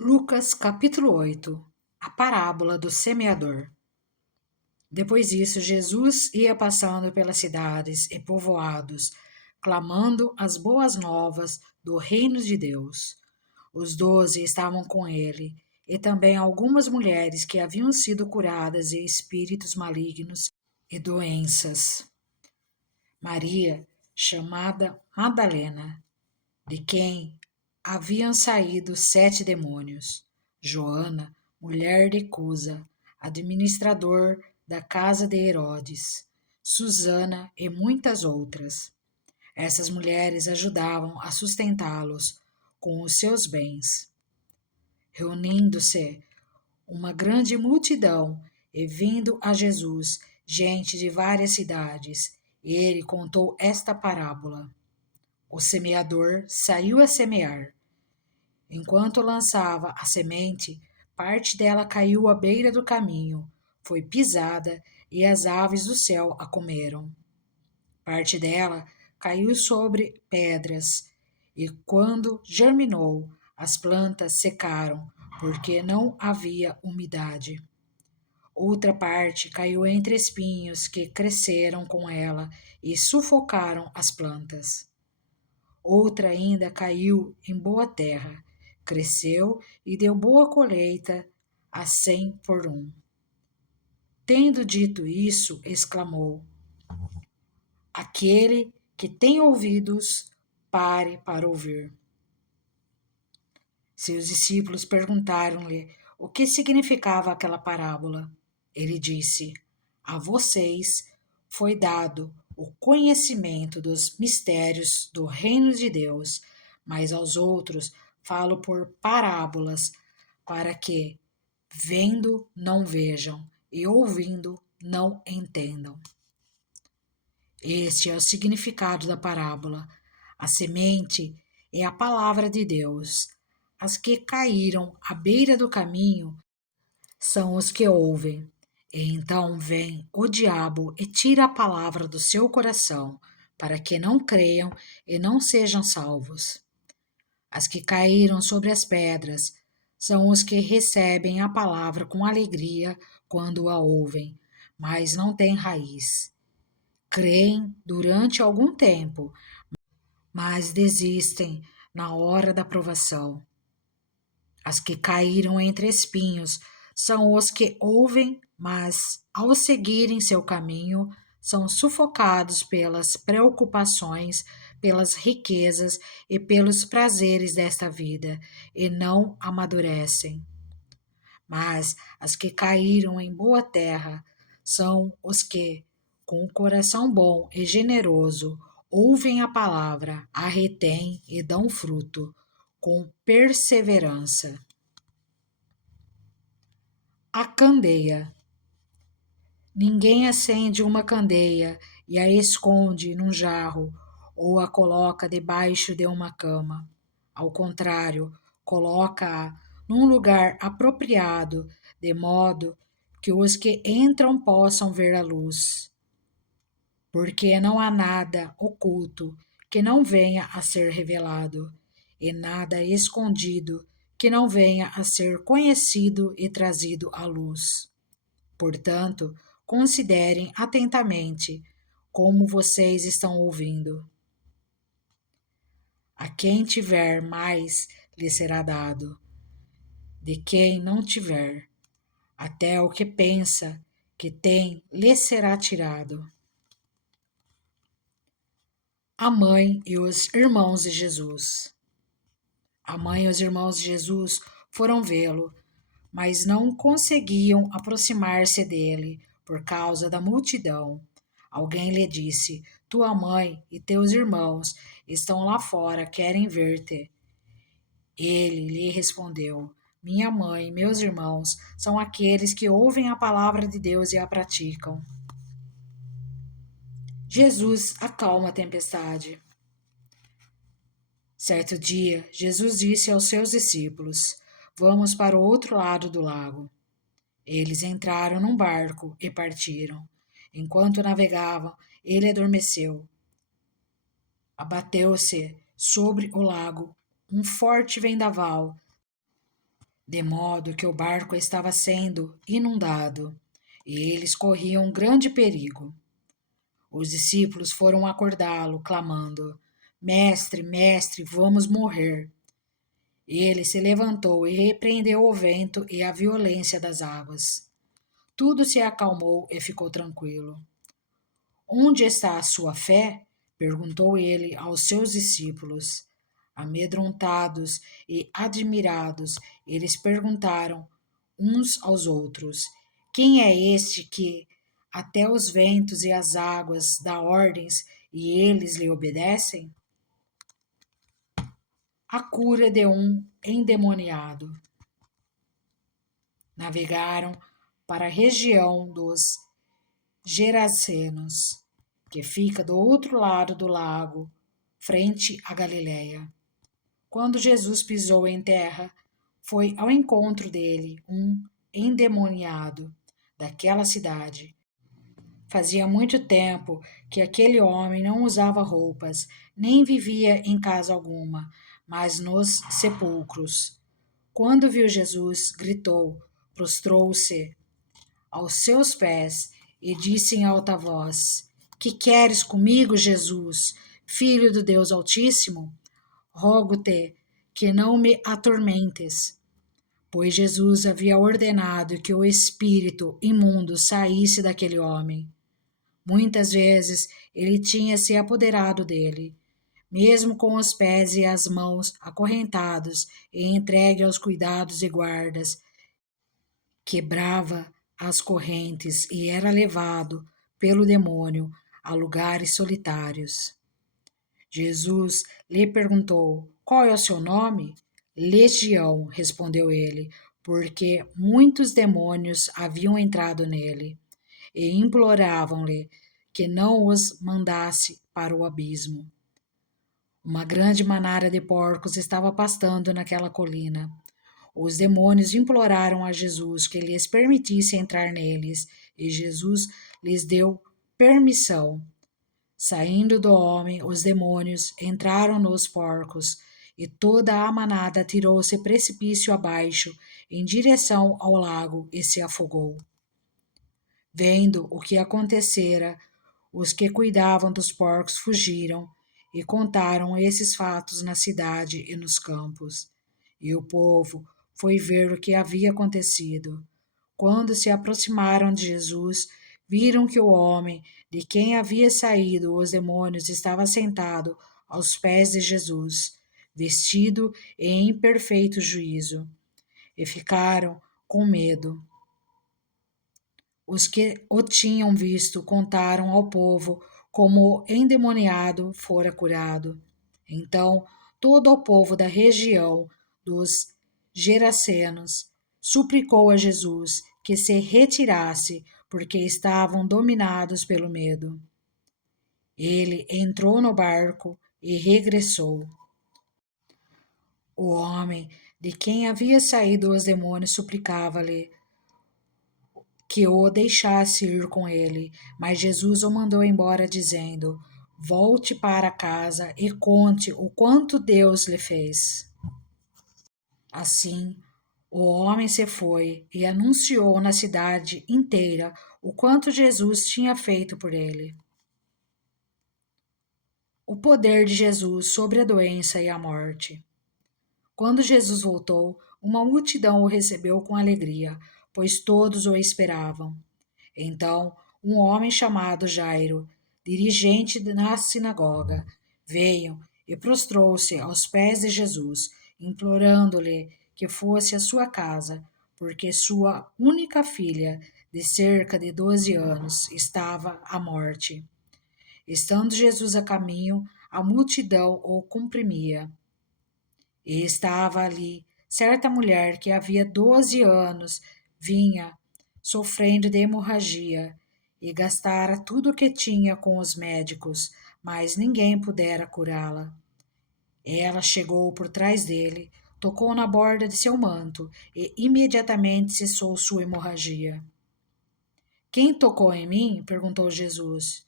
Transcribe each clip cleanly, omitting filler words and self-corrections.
Lucas capítulo 8. A parábola do semeador. Depois disso, Jesus ia passando pelas cidades e povoados, clamando as boas novas do reino de Deus. Os 12 estavam com ele, e também algumas mulheres que haviam sido curadas de espíritos malignos e doenças. Maria, chamada Madalena, de quem haviam saído 7 demônios. Joana, mulher de Cusa, administrador da casa de Herodes. Susana e muitas outras. Essas mulheres ajudavam a sustentá-los com os seus bens. Reunindo-se uma grande multidão e vindo a Jesus gente de várias cidades, ele contou esta parábola. O semeador saiu a semear. Enquanto lançava a semente, parte dela caiu à beira do caminho, foi pisada e as aves do céu a comeram. Parte dela caiu sobre pedras, e quando germinou, as plantas secaram, porque não havia umidade. Outra parte caiu entre espinhos que cresceram com ela e sufocaram as plantas. Outra ainda caiu em boa terra, cresceu e deu boa colheita a 100 por 1. Tendo dito isso, exclamou: Aquele que tem ouvidos, pare para ouvir. Seus discípulos perguntaram-lhe o que significava aquela parábola. Ele disse: A vocês foi dado o conhecimento dos mistérios do reino de Deus, mas aos outros falo por parábolas, para que, vendo, não vejam, e ouvindo, não entendam. Este é o significado da parábola. A semente é a palavra de Deus. As que caíram à beira do caminho são os que ouvem. E então vem o diabo e tira a palavra do seu coração, para que não creiam e não sejam salvos. As que caíram sobre as pedras são os que recebem a palavra com alegria quando a ouvem, mas não têm raiz. Creem durante algum tempo, mas desistem na hora da provação. As que caíram entre espinhos são os que ouvem, mas, ao seguirem seu caminho, são sufocados pelas preocupações, pelas riquezas e pelos prazeres desta vida, e não amadurecem. Mas as que caíram em boa terra são os que, com o coração bom e generoso, ouvem a palavra, a retêm e dão fruto, com perseverança. A candeia. Ninguém acende uma candeia e a esconde num jarro ou a coloca debaixo de uma cama. Ao contrário, coloca-a num lugar apropriado, de modo que os que entram possam ver a luz. Porque não há nada oculto que não venha a ser revelado, e nada escondido que não venha a ser conhecido e trazido à luz. Portanto, considerem atentamente como vocês estão ouvindo. A quem tiver mais lhe será dado, de quem não tiver, até o que pensa que tem lhe será tirado. A mãe e os irmãos de Jesus. A mãe e os irmãos de Jesus foram vê-lo, mas não conseguiam aproximar-se dele por causa da multidão. Alguém lhe disse: Tua mãe e teus irmãos estão lá fora, querem ver-te. Ele lhe respondeu: Minha mãe e meus irmãos são aqueles que ouvem a palavra de Deus e a praticam. Jesus acalma a tempestade. Certo dia, Jesus disse aos seus discípulos: Vamos para o outro lado do lago. Eles entraram num barco e partiram. Enquanto navegavam, ele adormeceu. Abateu-se sobre o lago um forte vendaval, de modo que o barco estava sendo inundado e eles corriam grande perigo. Os discípulos foram acordá-lo, clamando: Mestre, mestre, vamos morrer. Ele se levantou e repreendeu o vento e a violência das águas. Tudo se acalmou e ficou tranquilo. Onde está a sua fé? Perguntou ele aos seus discípulos. Amedrontados e admirados, eles perguntaram uns aos outros: Quem é este que até os ventos e as águas dá ordens e eles lhe obedecem? A cura de um endemoniado. Navegaram para a região dos Gerasenos, que fica do outro lado do lago, frente à Galiléia. Quando Jesus pisou em terra, foi ao encontro dele um endemoniado daquela cidade. Fazia muito tempo que aquele homem não usava roupas, nem vivia em casa alguma, mas nos sepulcros. Quando viu Jesus, gritou, prostrou-se aos seus pés e disse em alta voz: Que queres comigo, Jesus, filho do Deus Altíssimo? Rogo-te que não me atormentes. Pois Jesus havia ordenado que o espírito imundo saísse daquele homem. Muitas vezes ele tinha se apoderado dele, mesmo com os pés e as mãos acorrentados e entregue aos cuidados e guardas, quebrava as correntes e era levado pelo demônio a lugares solitários. Jesus lhe perguntou: Qual é o seu nome? Legião, respondeu ele, porque muitos demônios haviam entrado nele e imploravam-lhe que não os mandasse para o abismo. Uma grande manada de porcos estava pastando naquela colina. Os demônios imploraram a Jesus que lhes permitisse entrar neles, e Jesus lhes deu permissão. Saindo do homem, os demônios entraram nos porcos, e toda a manada tirou-se precipício abaixo, em direção ao lago, e se afogou. Vendo o que acontecera, os que cuidavam dos porcos fugiram e contaram esses fatos na cidade e nos campos. E o povo foi ver o que havia acontecido. Quando se aproximaram de Jesus, viram que o homem de quem havia saído os demônios estava sentado aos pés de Jesus, vestido e em perfeito juízo, e ficaram com medo. Os que o tinham visto contaram ao povo como o endemoniado fora curado. Então todo o povo da região dos Gerasenos suplicou a Jesus que se retirasse, porque estavam dominados pelo medo. Ele entrou no barco e regressou. O homem de quem havia saído os demônios suplicava-lhe que o deixasse ir com ele, mas Jesus o mandou embora, dizendo: Volte para casa e conte o quanto Deus lhe fez. Assim, o homem se foi e anunciou na cidade inteira o quanto Jesus tinha feito por ele. O poder de Jesus sobre a doença e a morte. Quando Jesus voltou, uma multidão o recebeu com alegria, pois todos o esperavam. Então, um homem chamado Jairo, dirigente na sinagoga, veio e prostrou-se aos pés de Jesus, implorando-lhe que fosse à sua casa, porque sua única filha, de cerca de 12 anos, estava à morte. Estando Jesus a caminho, a multidão o comprimia. E estava ali certa mulher que havia 12 anos vinha sofrendo de hemorragia e gastara tudo o que tinha com os médicos, mas ninguém pudera curá-la. Ela chegou por trás dele, tocou na borda de seu manto e imediatamente cessou sua hemorragia. Quem tocou em mim? Perguntou Jesus.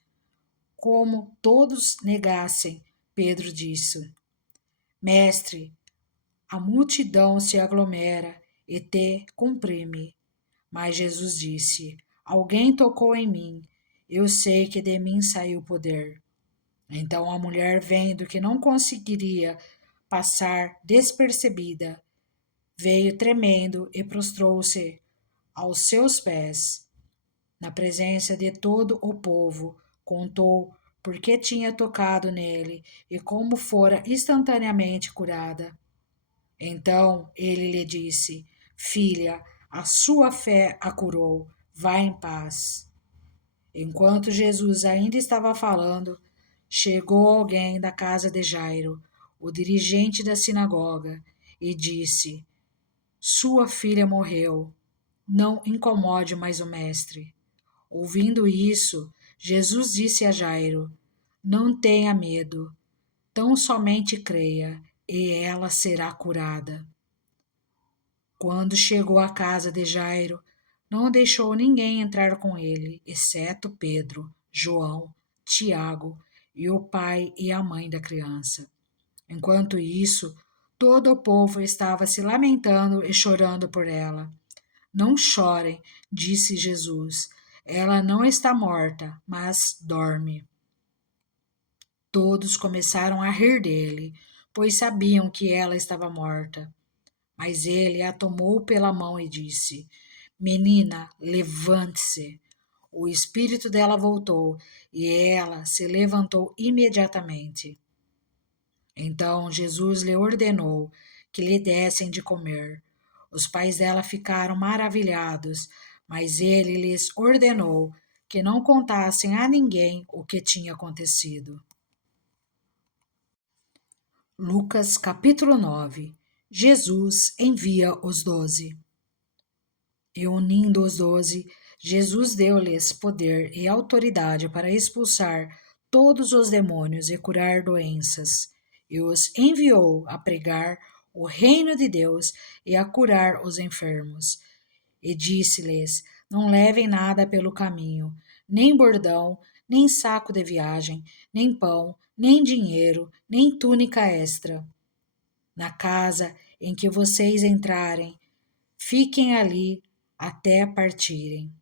Como todos negassem, Pedro disse: Mestre, a multidão se aglomera e te comprime. Mas Jesus disse: Alguém tocou em mim. Eu sei que de mim saiu poder. Então a mulher, vendo que não conseguiria passar despercebida, veio tremendo e prostrou-se aos seus pés. Na presença de todo o povo, contou por que tinha tocado nele e como fora instantaneamente curada. Então ele lhe disse: Filha, a sua fé a curou. Vá em paz. Enquanto Jesus ainda estava falando, chegou alguém da casa de Jairo, o dirigente da sinagoga, e disse: Sua filha morreu. Não incomode mais o mestre. Ouvindo isso, Jesus disse a Jairo: Não tenha medo, tão somente creia, e ela será curada. Quando chegou à casa de Jairo, não deixou ninguém entrar com ele, exceto Pedro, João, Tiago e o pai e a mãe da criança. Enquanto isso, todo o povo estava se lamentando e chorando por ela. Não chorem, disse Jesus. Ela não está morta, mas dorme. Todos começaram a rir dele, pois sabiam que ela estava morta. Mas ele a tomou pela mão e disse: Menina, levante-se. O espírito dela voltou e ela se levantou imediatamente. Então Jesus lhe ordenou que lhe dessem de comer. Os pais dela ficaram maravilhados, mas ele lhes ordenou que não contassem a ninguém o que tinha acontecido. Lucas capítulo 9. Jesus envia os 12. E unindo os 12, Jesus deu-lhes poder e autoridade para expulsar todos os demônios e curar doenças, e os enviou a pregar o reino de Deus e a curar os enfermos. E disse-lhes: Não levem nada pelo caminho, nem bordão, nem saco de viagem, nem pão, nem dinheiro, nem túnica extra. Na casa em que vocês entrarem, fiquem ali até partirem.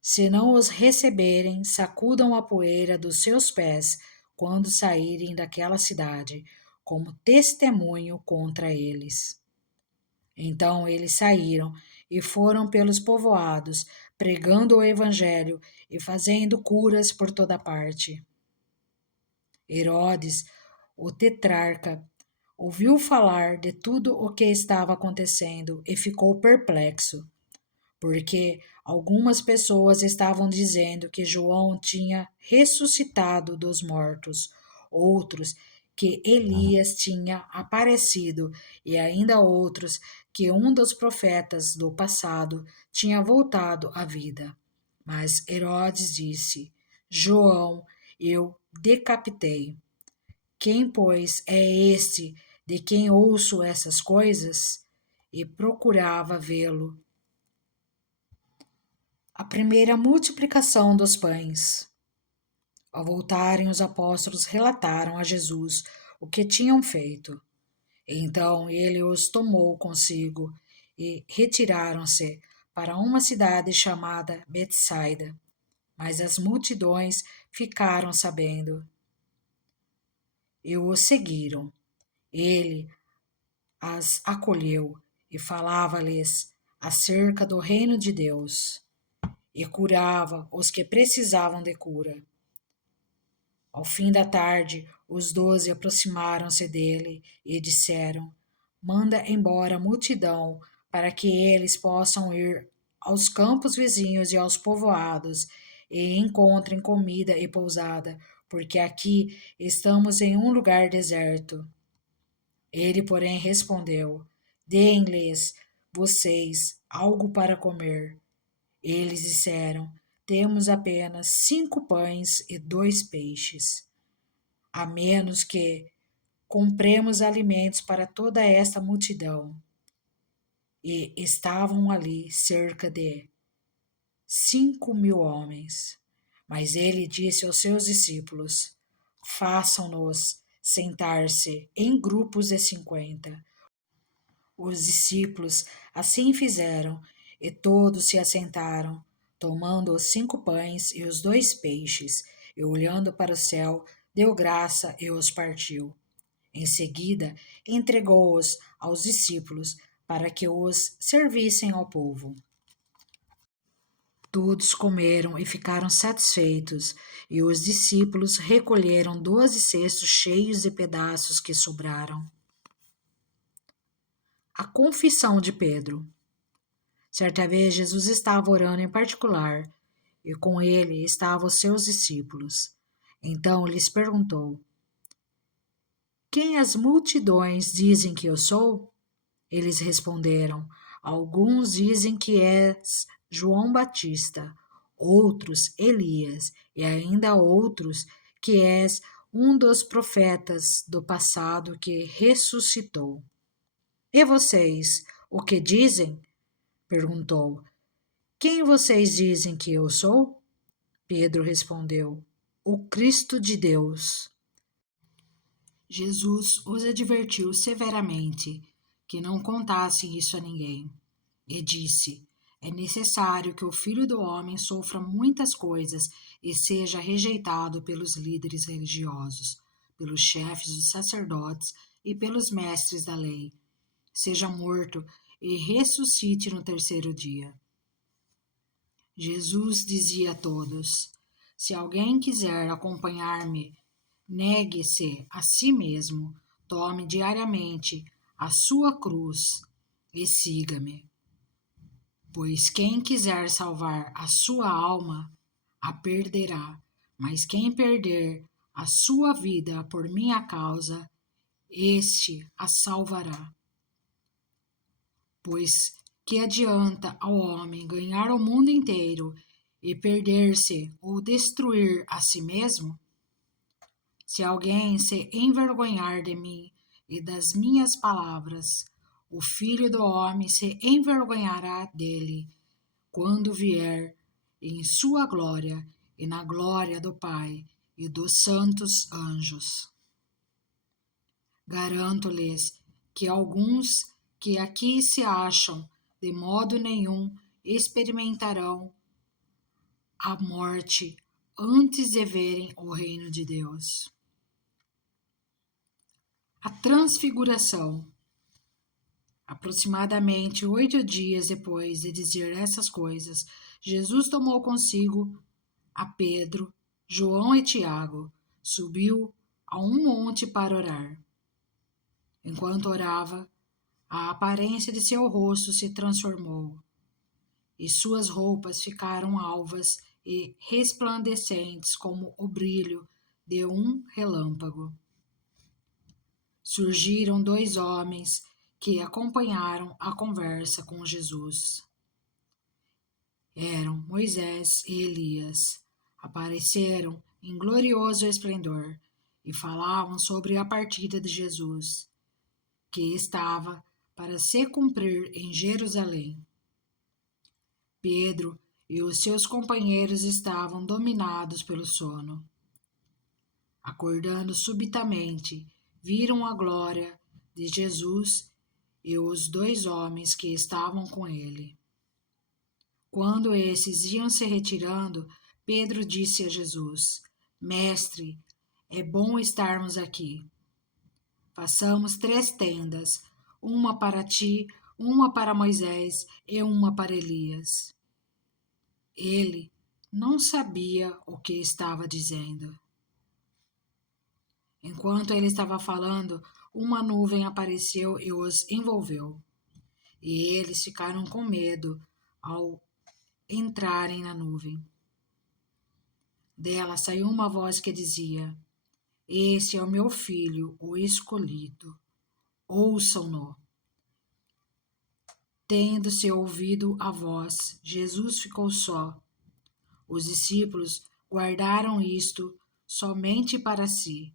Se não os receberem, sacudam a poeira dos seus pés quando saírem daquela cidade, como testemunho contra eles. Então eles saíram e foram pelos povoados, pregando o evangelho e fazendo curas por toda parte. Herodes, o tetrarca, ouviu falar de tudo o que estava acontecendo e ficou perplexo, porque algumas pessoas estavam dizendo que João tinha ressuscitado dos mortos, outros que Elias tinha aparecido e ainda outros que um dos profetas do passado tinha voltado à vida. Mas Herodes disse: João eu decapitei. Quem, pois, é este de quem ouço essas coisas? E procurava vê-lo. A primeira multiplicação dos pães. Ao voltarem, os apóstolos relataram a Jesus o que tinham feito. Então ele os tomou consigo e retiraram-se para uma cidade chamada Betsaida. Mas as multidões ficaram sabendo e o seguiram. Ele as acolheu e falava-lhes acerca do reino de Deus e curava os que precisavam de cura. Ao fim da tarde, os 12 aproximaram-se dele e disseram: Manda embora a multidão para que eles possam ir aos campos vizinhos e aos povoados e encontrem comida e pousada, porque aqui estamos em um lugar deserto. Ele, porém, respondeu: Deem-lhes vocês algo para comer. Eles disseram: Temos apenas 5 pães e 2 peixes, a menos que compremos alimentos para toda esta multidão. E estavam ali cerca de 5.000 homens. Mas ele disse aos seus discípulos: Façam-nos sentar-se em grupos de 50, Os discípulos assim fizeram, e todos se assentaram, tomando os 5 pães e os 2 peixes, e olhando para o céu, deu graça e os partiu. Em seguida, entregou-os aos discípulos para que os servissem ao povo. Todos comeram e ficaram satisfeitos, e os discípulos recolheram 12 cestos cheios de pedaços que sobraram. A confissão de Pedro. Certa vez Jesus estava orando em particular, e com ele estavam os seus discípulos. Então lhes perguntou: Quem as multidões dizem que eu sou? Eles responderam: Alguns dizem que és João Batista, outros Elias, e ainda outros que és um dos profetas do passado que ressuscitou. E vocês, o que dizem? Perguntou. Quem vocês dizem que eu sou? Pedro respondeu: O Cristo de Deus. Jesus os advertiu severamente que não contassem isso a ninguém, e disse: É necessário que o Filho do Homem sofra muitas coisas e seja rejeitado pelos líderes religiosos, pelos chefes dos sacerdotes e pelos mestres da lei, seja morto e ressuscite no terceiro dia. Jesus dizia a todos: Se alguém quiser acompanhar-me, negue-se a si mesmo, tome diariamente a sua cruz e siga-me. Pois quem quiser salvar a sua alma, a perderá, mas quem perder a sua vida por minha causa, este a salvará. Pois que adianta ao homem ganhar o mundo inteiro e perder-se ou destruir a si mesmo? Se alguém se envergonhar de mim e das minhas palavras, o Filho do Homem se envergonhará dele, quando vier em sua glória e na glória do Pai e dos santos anjos. Garanto-lhes que alguns que aqui se acham, de modo nenhum experimentarão a morte antes de verem o reino de Deus. A transfiguração. Aproximadamente 8 dias depois de dizer essas coisas, Jesus tomou consigo a Pedro, João e Tiago, subiu a um monte para orar. Enquanto orava, a aparência de seu rosto se transformou, e suas roupas ficaram alvas e resplandecentes como o brilho de um relâmpago. Surgiram 2 homens que acompanharam a conversa com Jesus. Eram Moisés e Elias. Apareceram em glorioso esplendor e falavam sobre a partida de Jesus, que estava para se cumprir em Jerusalém. Pedro e os seus companheiros estavam dominados pelo sono. Acordando subitamente, viram a glória de Jesus e os 2 homens que estavam com ele. Quando esses iam se retirando, Pedro disse a Jesus: Mestre, é bom estarmos aqui. Façamos 3 tendas, uma para ti, uma para Moisés e uma para Elias. Ele não sabia o que estava dizendo. Enquanto ele estava falando, uma nuvem apareceu e os envolveu. E eles ficaram com medo ao entrarem na nuvem. Dela saiu uma voz que dizia: Este é o meu filho, o escolhido. Ouçam-no. Tendo-se ouvido a voz, Jesus ficou só. Os discípulos guardaram isto somente para si.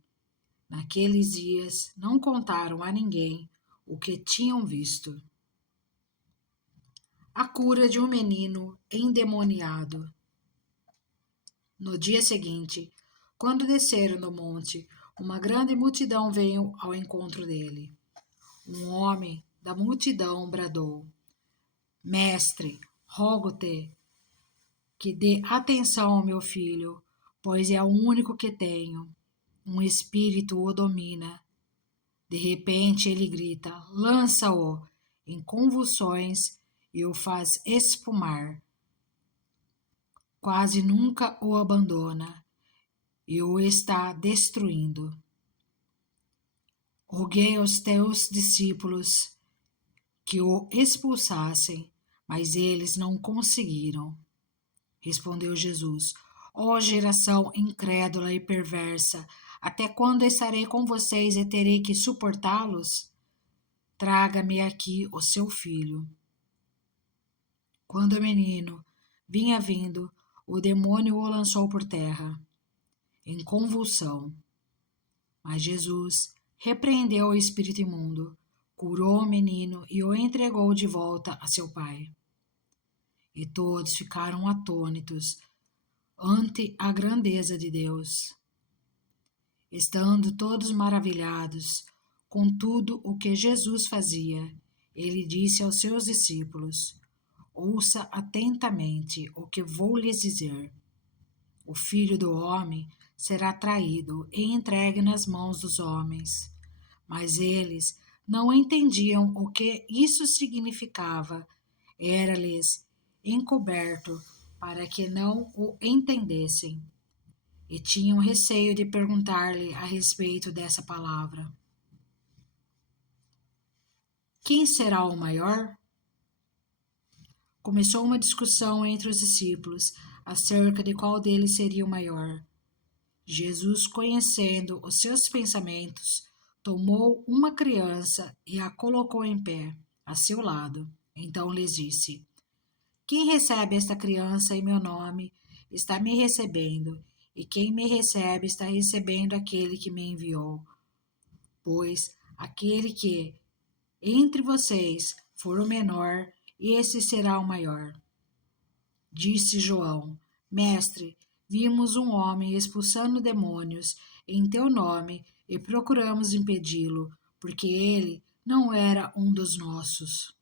Naqueles dias não contaram a ninguém o que tinham visto. A cura de um menino endemoniado. No dia seguinte, quando desceram do monte, uma grande multidão veio ao encontro dele. Um homem da multidão bradou: Mestre, rogo-te que dê atenção ao meu filho, pois é o único que tenho. Um espírito o domina. De repente ele grita: lança-o em convulsões e o faz espumar. Quase nunca o abandona e o está destruindo. Roguei aos teus discípulos que o expulsassem, mas eles não conseguiram. Respondeu Jesus: Ó geração incrédula e perversa, até quando estarei com vocês e terei que suportá-los? Traga-me aqui o seu filho. Quando o menino vinha vindo, o demônio o lançou por terra, em convulsão. Mas Jesus repreendeu o espírito imundo, curou o menino e o entregou de volta a seu pai. E todos ficaram atônitos ante a grandeza de Deus. Estando todos maravilhados com tudo o que Jesus fazia, ele disse aos seus discípulos: Ouça atentamente o que vou lhes dizer. O Filho do Homem será traído e entregue nas mãos dos homens. Mas eles não entendiam o que isso significava. Era-lhes encoberto para que não o entendessem. E tinham receio de perguntar-lhe a respeito dessa palavra. Quem será o maior? Começou uma discussão entre os discípulos acerca de qual deles seria o maior. Jesus, conhecendo os seus pensamentos, tomou uma criança e a colocou em pé, a seu lado. Então lhes disse: Quem recebe esta criança em meu nome, está me recebendo, e quem me recebe está recebendo aquele que me enviou. Pois aquele que entre vocês for o menor, esse será o maior. Disse João: Mestre, vimos um homem expulsando demônios em teu nome e procuramos impedi-lo, porque ele não era um dos nossos.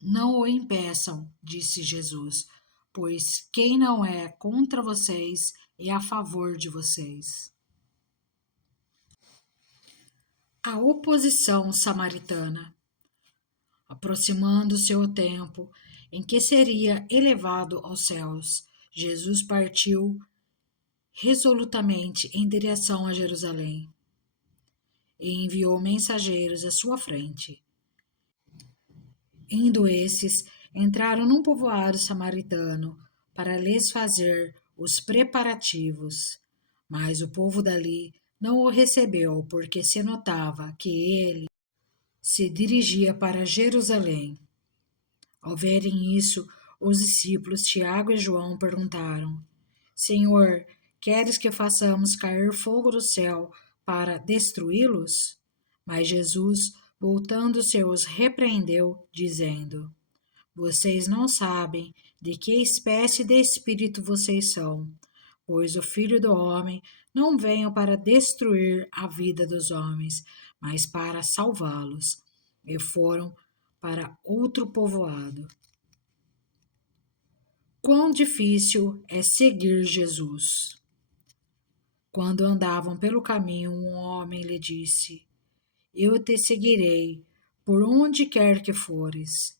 Não o impeçam, disse Jesus, pois quem não é contra vocês é a favor de vocês. A oposição samaritana. Aproximando-se o tempo em que seria elevado aos céus, Jesus partiu resolutamente em direção a Jerusalém e enviou mensageiros à sua frente. Indo esses, entraram num povoado samaritano para lhes fazer os preparativos. Mas o povo dali não o recebeu, porque se notava que ele se dirigia para Jerusalém. Ao verem isso, os discípulos Tiago e João perguntaram: Senhor, queres que façamos cair fogo do céu para destruí-los? Mas Jesus, voltando-se, os repreendeu, dizendo: Vocês não sabem de que espécie de espírito vocês são, pois o Filho do Homem não veio para destruir a vida dos homens, mas para salvá-los. E foram para outro povoado. Quão difícil é seguir Jesus! Quando andavam pelo caminho, um homem lhe disse: Eu te seguirei, por onde quer que fores.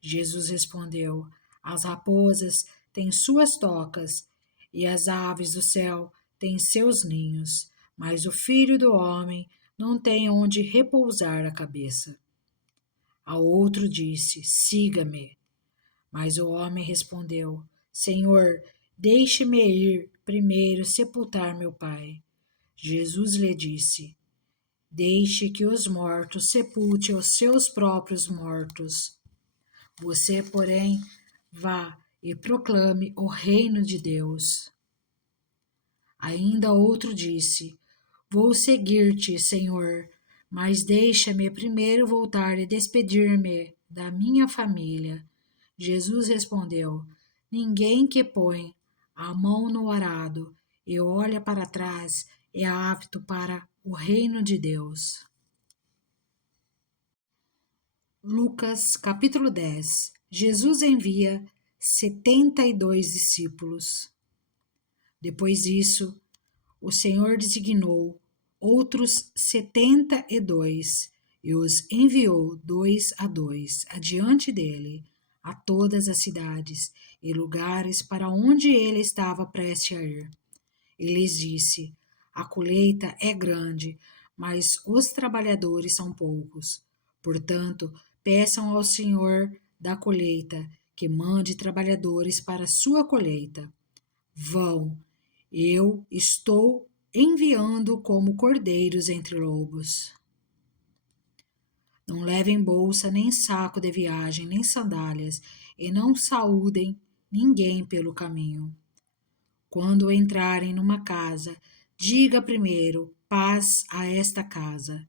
Jesus respondeu: As raposas têm suas tocas, e as aves do céu têm seus ninhos, mas o Filho do Homem não tem onde repousar a cabeça. Ao outro disse: Siga-me. Mas o homem respondeu: Senhor, deixe-me ir primeiro sepultar meu pai. Jesus lhe disse: Deixe que os mortos sepultem os seus próprios mortos. Você, porém, vá e proclame o reino de Deus. Ainda outro disse: Vou seguir-te, Senhor, mas deixa-me primeiro voltar e despedir-me da minha família. Jesus respondeu: Ninguém que põe a mão no arado e olha para trás é apto para o reino de Deus. Lucas capítulo 10. Jesus envia 72 discípulos. Depois disso, o Senhor designou outros 72 e os enviou 2 a 2 adiante dele a todas as cidades e lugares para onde ele estava prestes a ir. E lhes disse: a colheita é grande, mas os trabalhadores são poucos. Portanto, peçam ao Senhor da colheita que mande trabalhadores para a sua colheita. Vão, eu estou enviando como cordeiros entre lobos. Não levem bolsa, nem saco de viagem, nem sandálias, e não saúdem ninguém pelo caminho. Quando entrarem numa casa, diga primeiro: paz a esta casa.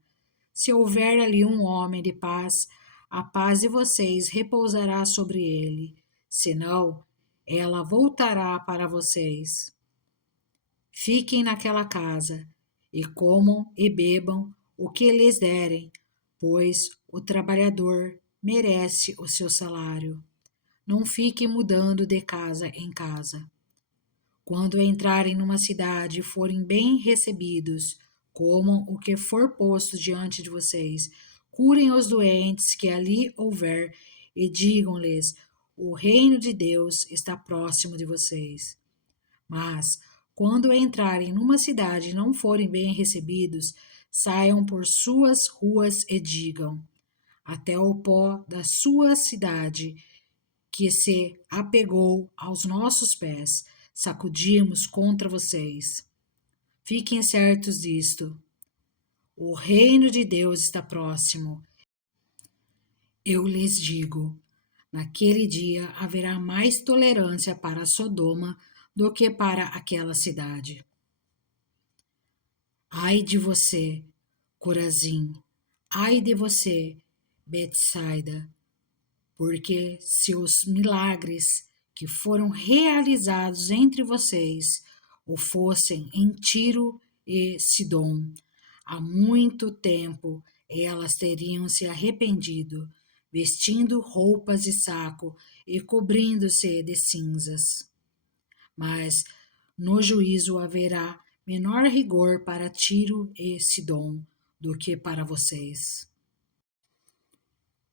Se houver ali um homem de paz, a paz de vocês repousará sobre ele. Senão, ela voltará para vocês. Fiquem naquela casa, e comam e bebam o que lhes derem, pois o trabalhador merece o seu salário. Não fiquem mudando de casa em casa. Quando entrarem numa cidade e forem bem recebidos, comam o que for posto diante de vocês, curem os doentes que ali houver e digam-lhes: o reino de Deus está próximo de vocês. Mas, quando entrarem numa cidade e não forem bem recebidos, saiam por suas ruas e digam: até o pó da sua cidade, que se apegou aos nossos pés, sacudimos contra vocês. Fiquem certos disto: o reino de Deus está próximo. Eu lhes digo, naquele dia haverá mais tolerância para Sodoma do que para aquela cidade. Ai de você, Corazim! Ai de você, Betsaida! Porque se os milagres que foram realizados entre vocês o fossem em Tiro e Sidom, há muito tempo elas teriam se arrependido, vestindo roupas de saco e cobrindo-se de cinzas. Mas no juízo haverá menor rigor para Tiro e Sidom do que para vocês.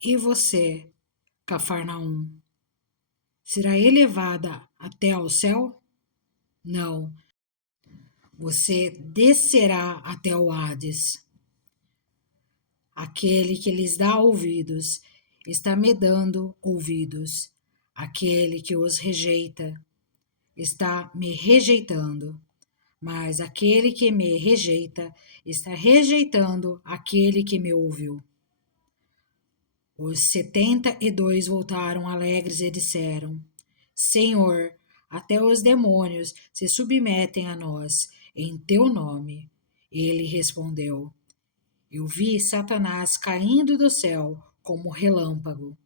E você, Cafarnaum, será elevada até ao céu? Não, você descerá até o Hades. Aquele que lhes dá ouvidos está me dando ouvidos. Aquele que os rejeita está me rejeitando. Mas aquele que me rejeita está rejeitando aquele que me ouviu. Os 72 voltaram alegres e disseram: Senhor, até os demônios se submetem a nós, em teu nome. Ele respondeu: Eu vi Satanás caindo do céu como relâmpago.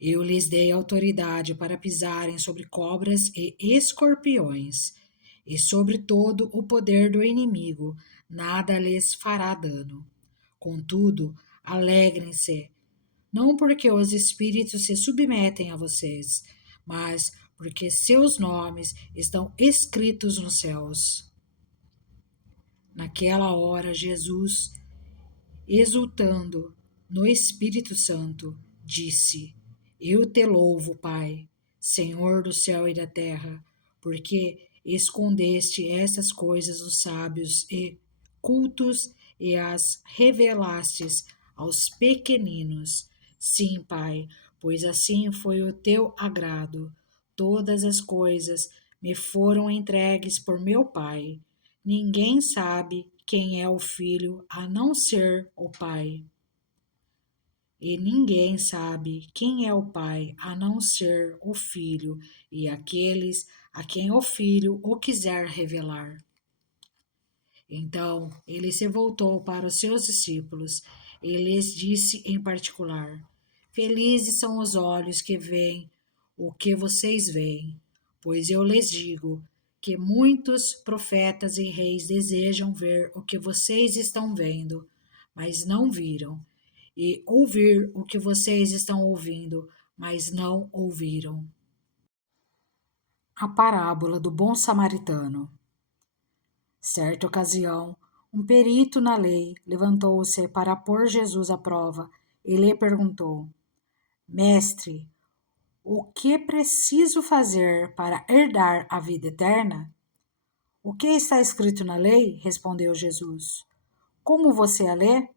Eu lhes dei autoridade para pisarem sobre cobras e escorpiões, e sobre todo o poder do inimigo, nada lhes fará dano. Contudo, alegrem-se, não porque os espíritos se submetem a vocês, mas porque seus nomes estão escritos nos céus. Naquela hora, Jesus, exultando no Espírito Santo, disse: Eu te louvo, Pai, Senhor do céu e da terra, porque escondeste estas coisas dos sábios e cultos e as revelastes aos pequeninos. Sim, Pai, pois assim foi o teu agrado. Todas as coisas me foram entregues por meu Pai. Ninguém sabe quem é o Filho a não ser o Pai. E ninguém sabe quem é o Pai a não ser o Filho e aqueles a quem o Filho o quiser revelar. Então ele se voltou para os seus discípulos e lhes disse em particular: Felizes são os olhos que veem o que vocês veem, pois eu lhes digo que muitos profetas e reis desejam ver o que vocês estão vendo, mas não viram, e ouvir o que vocês estão ouvindo, mas não ouviram. A parábola do bom samaritano. Certa ocasião, um perito na lei levantou-se para pôr Jesus à prova e lhe perguntou: Mestre, o que preciso fazer para herdar a vida eterna? O que está escrito na lei? Respondeu Jesus. Como você a lê?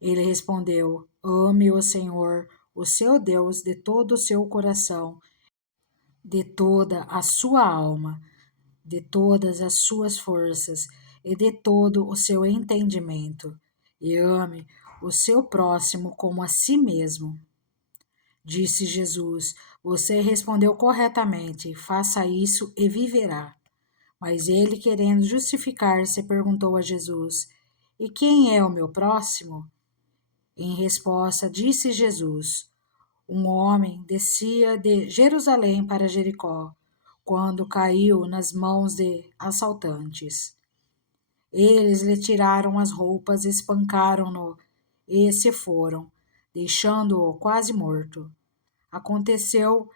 Ele respondeu: Ame o Senhor, o seu Deus, de todo o seu coração, de toda a sua alma, de todas as suas forças e de todo o seu entendimento, e ame o seu próximo como a si mesmo. Disse Jesus: Você respondeu corretamente, faça isso e viverá. Mas ele, querendo justificar-se, perguntou a Jesus: E quem é o meu próximo? Em resposta, disse Jesus: Um homem descia de Jerusalém para Jericó, quando caiu nas mãos de assaltantes. Eles lhe tiraram as roupas, espancaram-no e se foram, deixando-o quase morto. Aconteceu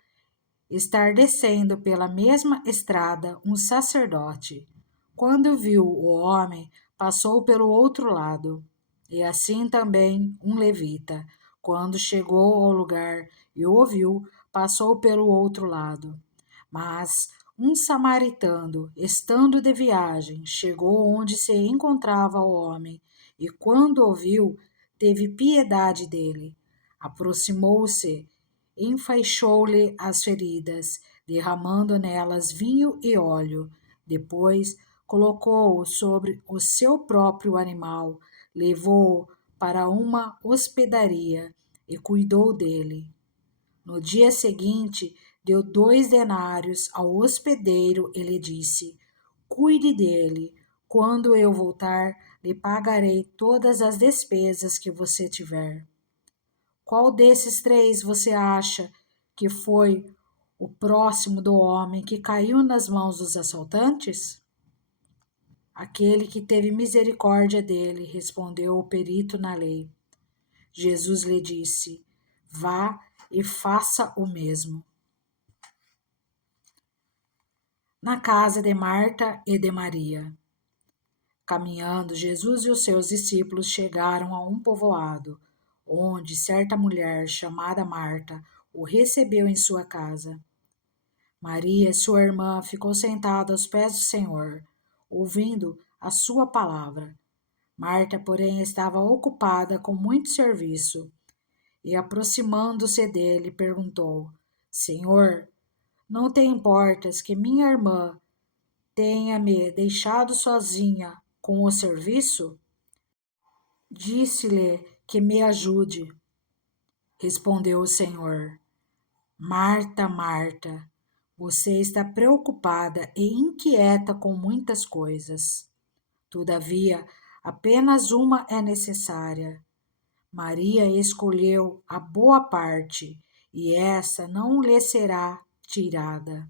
estar descendo pela mesma estrada um sacerdote. Quando viu o homem, passou pelo outro lado. E assim também um levita, quando chegou ao lugar e o ouviu, passou pelo outro lado. Mas um samaritano, estando de viagem, chegou onde se encontrava o homem, e quando ouviu, teve piedade dele. Aproximou-se, enfaixou-lhe as feridas, derramando nelas vinho e óleo. Depois colocou-o sobre o seu próprio animal, levou-o para uma hospedaria e cuidou dele. No dia seguinte, deu 2 denários ao hospedeiro e lhe disse: Cuide dele. Quando eu voltar, lhe pagarei todas as despesas que você tiver. Qual desses 3 você acha que foi o próximo do homem que caiu nas mãos dos assaltantes? Aquele que teve misericórdia dele, respondeu o perito na lei. Jesus lhe disse: Vá e faça o mesmo. Na casa de Marta e de Maria. Caminhando, Jesus e os seus discípulos chegaram a um povoado, onde certa mulher chamada Marta o recebeu em sua casa. Maria, sua irmã, ficou sentada aos pés do Senhor, ouvindo a sua palavra. Marta, porém, estava ocupada com muito serviço e, aproximando-se dele, perguntou: Senhor, não te importas que minha irmã tenha me deixado sozinha com o serviço? Disse-lhe que me ajude. Respondeu o Senhor: Marta, Marta, você está preocupada e inquieta com muitas coisas. Todavia, apenas uma é necessária. Maria escolheu a boa parte, e essa não lhe será tirada.